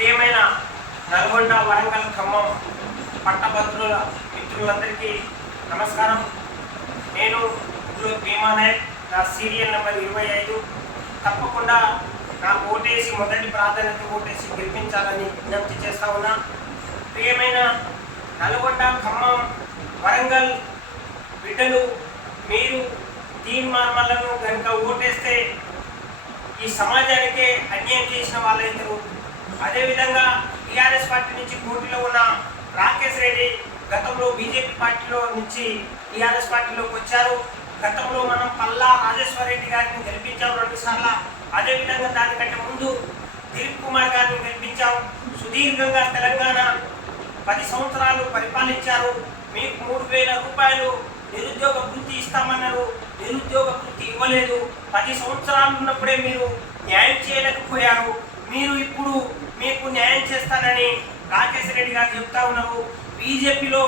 ప్రియమైన నల్గొండ, వరంగల్, ఖమ్మం పట్టభద్రుల మిత్రులందరికీ నమస్కారం. నేను భీమానాయక్, నా సీరియల్ నెంబర్ 25. తప్పకుండా నాకు ఓటేసి మొదటి ప్రాధాన్యత ఓటేసి గెలిపించాలని విజ్ఞప్తి చేస్తా ఉన్నా. ప్రియమైన నల్గొండ, ఖమ్మం, వరంగల్ బిడ్డలు, మీరు తీర్మానాలను కనుక ఓటేస్తే ఈ సమాజానికే అన్యాయం చేసిన వాళ్ళైతారు. అదేవిధంగా టీఆర్ఎస్ పార్టీ నుంచి పోటీలో ఉన్న రాకేష్ రెడ్డి గతంలో బీజేపీ పార్టీలో నుంచి టీఆర్ఎస్ పార్టీలోకి వచ్చారు. గతంలో మనం పల్లా రాజేశ్వర రెడ్డి గారిని గెలిపించాం 2 సార్లు. అదేవిధంగా దానికంటే ముందు దిలీప్ కుమార్ గారిని గెలిపించాం. సుదీర్ఘంగా తెలంగాణ 10 సంవత్సరాలు పరిపాలించారు. మీకు 3,000 రూపాయలు నిరుద్యోగ వృత్తి ఇస్తామన్నారు. నిరుద్యోగ వృత్తి ఇవ్వలేదు. 10 సంవత్సరాలు ఉన్నప్పుడే మీరు న్యాయం చేయలేకపోయారు. మీరు ఇప్పుడు మీకు న్యాయం చేస్తానని రాకేష్ రెడ్డి గారు చెప్తా ఉన్నారు. బీజేపీలో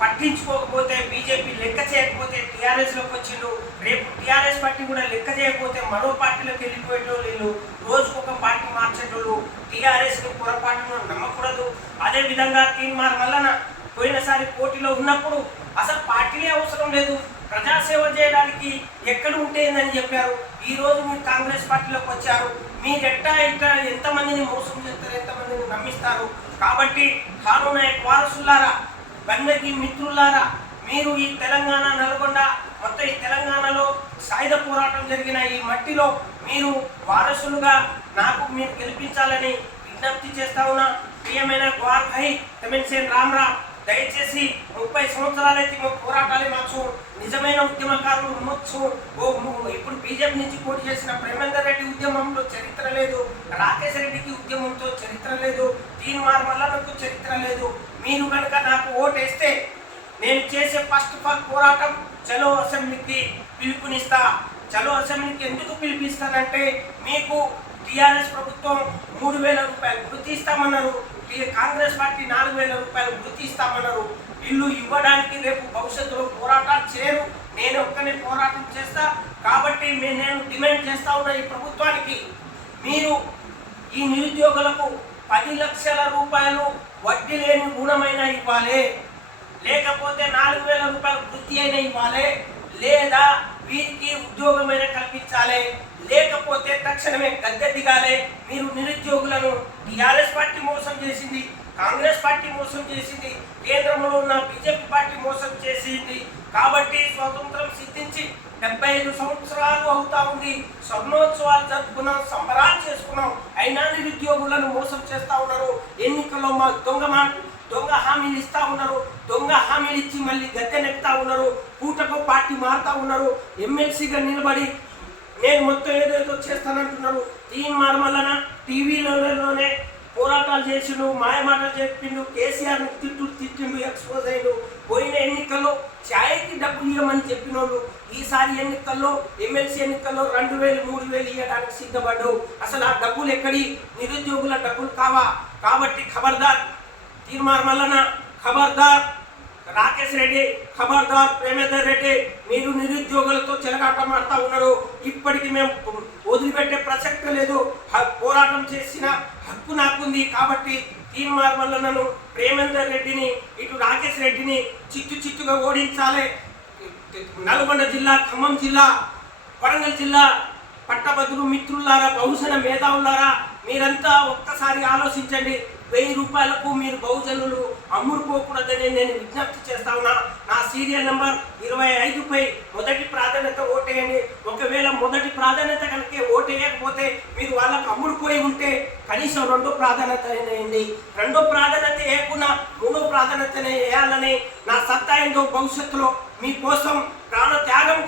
పట్టించుకోకపోతే, బీజేపీ లెక్క చేయకపోతే టీఆర్ఎస్లోకి వచ్చిండు. రేపు టీఆర్ఎస్ పార్టీ కూడా లెక్క చేయకపోతే మరో పార్టీలోకి వెళ్ళిపోయేటోళ్ళు వీళ్ళు. రోజుకొక పార్టీ మార్చేటోళ్ళు. టీఆర్ఎస్ని పొరపాటును నమ్మకూడదు. అదేవిధంగా తీర్మానం వలన పోయినసారి పోటీలో ఉన్నప్పుడు అసలు పార్టీలే అవసరం లేదు, ప్రజాసేవ చేయడానికి ఎక్కడ ఉంటేందని చెప్పారు. ఈరోజు మీరు కాంగ్రెస్ పార్టీలోకి వచ్చారు. మీరు ఎంతమందిని మోసం చేస్తారు, ఎంతమందిని నమ్మిస్తారు. కాబట్టి కానూనాయక్ వారసులారా, బందకి మిత్రులారా, మీరు ఈ తెలంగాణ, నల్గొండ, మొత్తం ఈ తెలంగాణలో సాయుధ పోరాటం జరిగిన ఈ మట్టిలో మీరు వారసులుగా నాకు మీరు గెలిపించాలని విజ్ఞప్తి చేస్తా ఉన్నా. ప్రియమైన గ్వార్ భాయ్ తమిళసేన్ రామ్రామ్, దయచేసి 30 సంవత్సరాలైతే పోరాటాలే మాకు నిజమైన ఉద్యమకారులు ఉండొచ్చు. ఇప్పుడు బీజేపీ నుంచి పోటీ చేసిన ప్రేమేందర్ రెడ్డి ఉద్యమంలో చరిత్ర లేదు, రాకేష్ రెడ్డికి ఉద్యమంతో చరిత్ర లేదు, తీర్మార్ మల్లన్నకు చరిత్ర లేదు. మీరు కనుక నాకు ఓటేస్తే నేను చేసే ఫస్ట్ పోరాటం చలో అసెంబ్లీకి పిలుపునిస్తా. చలో అసెంబ్లీకి ఎందుకు పిలిపిస్తానంటే, మీకు టీఆర్ఎస్ ప్రభుత్వం 3,000 రూపాయలు వృత్తి ఇస్తామన్నారు. కాంగ్రెస్ పార్టీ 4,000 రూపాయలు వృత్తి ఇస్తామన్నారు. వీళ్ళు ఇవ్వడానికి రేపు భవిష్యత్తులో పోరాటాలు చేయరు. నేను ఒక్కనే పోరాటం చేస్తా. కాబట్టి నేను డిమాండ్ చేస్తా ఉన్నా ఈ ప్రభుత్వానికి, మీరు ఈ నిరుద్యోగులకు 10 లక్షల రూపాయలు వడ్డీ లేని రుణమైనా ఇవ్వాలి, లేకపోతే 4,000 రూపాయలు వృత్తి అయినా ఇవ్వాలి, లేదా వీరికి ఉద్యోగమైనా కల్పించాలి, లేకపోతే తక్షణమే గద్దె దిగాలి. మీరు నిరుద్యోగులను టీఆర్ఎస్ పార్టీ మోసం చేసింది, కాంగ్రెస్ పార్టీ మోసం చేసింది, కేంద్రంలో ఉన్న బీజేపీ పార్టీ మోసం చేసింది. కాబట్టి స్వాతంత్రం సిద్ధించి 75 సంవత్సరాలు అవుతా ఉంది. స్వర్ణోత్సవాలు జరుపుకున్నాం, సంబరాలు చేసుకున్నాం. అయినా నిరుద్యోగులను మోసం చేస్తూ ఉన్నారు. ఎన్నికల్లో మా దొంగ హామీలు ఇస్తా ఉన్నారు. దొంగ హామీలు ఇచ్చి మళ్ళీ గద్దెనెక్కుతా ఉన్నారు. పూటకు పార్టీ మారుతా ఉన్నారు. ఎమ్మెల్సీగా నిలబడి నేను మొత్తం ఏదేదో చేస్తానంటున్నారు. తీర్మానం వలన టీవీలలోనే పోరాటాలు చేసిండు, మాయమాటలు చెప్పిండు, కేసీఆర్ని తిట్టిండు, ఎక్స్పోజ్ అయ్యిండు. పోయిన ఎన్నికల్లో ఛాయకి డబ్బులు ఇవ్వమని చెప్పిన వాళ్ళు ఈసారి ఎన్నికల్లో, ఎమ్మెల్సీ ఎన్నికల్లో 2,000, 3,000 ఇవ్వడానికి సిద్ధపడ్డావు. అసలు ఆ డబ్బులు ఎక్కడి? నిరుద్యోగుల డబ్బులు కావా? కాబట్టి ఖబర్దార్ తీర్మానం వలన, ఖబర్దార్ రాకేష్ రెడ్డి, ఖబర్దార్ ప్రేమేందర్ రెడ్డి, మీరు నిరుద్యోగులతో చెలగాటమాడుతూ ఉన్నారు. ఇప్పటికి మేము వదిలిపెట్టే ప్రసక్తి లేదు. పోరాటం చేసిన హక్కు నాకుంది. కాబట్టి తీర్మానం వల్ల నన్ను ప్రేమేందర్ రెడ్డిని, ఇటు రాకేష్ రెడ్డిని చిత్తుగా ఓడించాలి. నల్గొండ జిల్లా, ఖమ్మం జిల్లా, వరంగల్ జిల్లా పట్టభద్రులు మిత్రులారా, బహుజన మేధావులారా, మీరంతా ఒక్కసారి ఆలోచించండి. 1000 రూపాయలకు మీరు బహుజనులు అమ్ముడుపోకూడదని నేను విజ్ఞప్తి చేస్తా ఉన్నా. నా సీరియల్ నెంబర్ 25పై మొదటి ప్రాధాన్యత ఓటేయండి. ఒకవేళ మొదటి ప్రాధాన్యత కనుక ఓటేయకపోతే మీరు వాళ్ళకు అమ్ముడుపోయి ఉంటే కనీసం 2వ ప్రాధాన్యత వేయండి. 2వ ప్రాధాన్యత వేయకుండా 3వ ప్రాధాన్యతనే వేయాలని నా సత్తా ఏంటో భవిష్యత్తులో మీకోసం ప్రాణ త్యాగం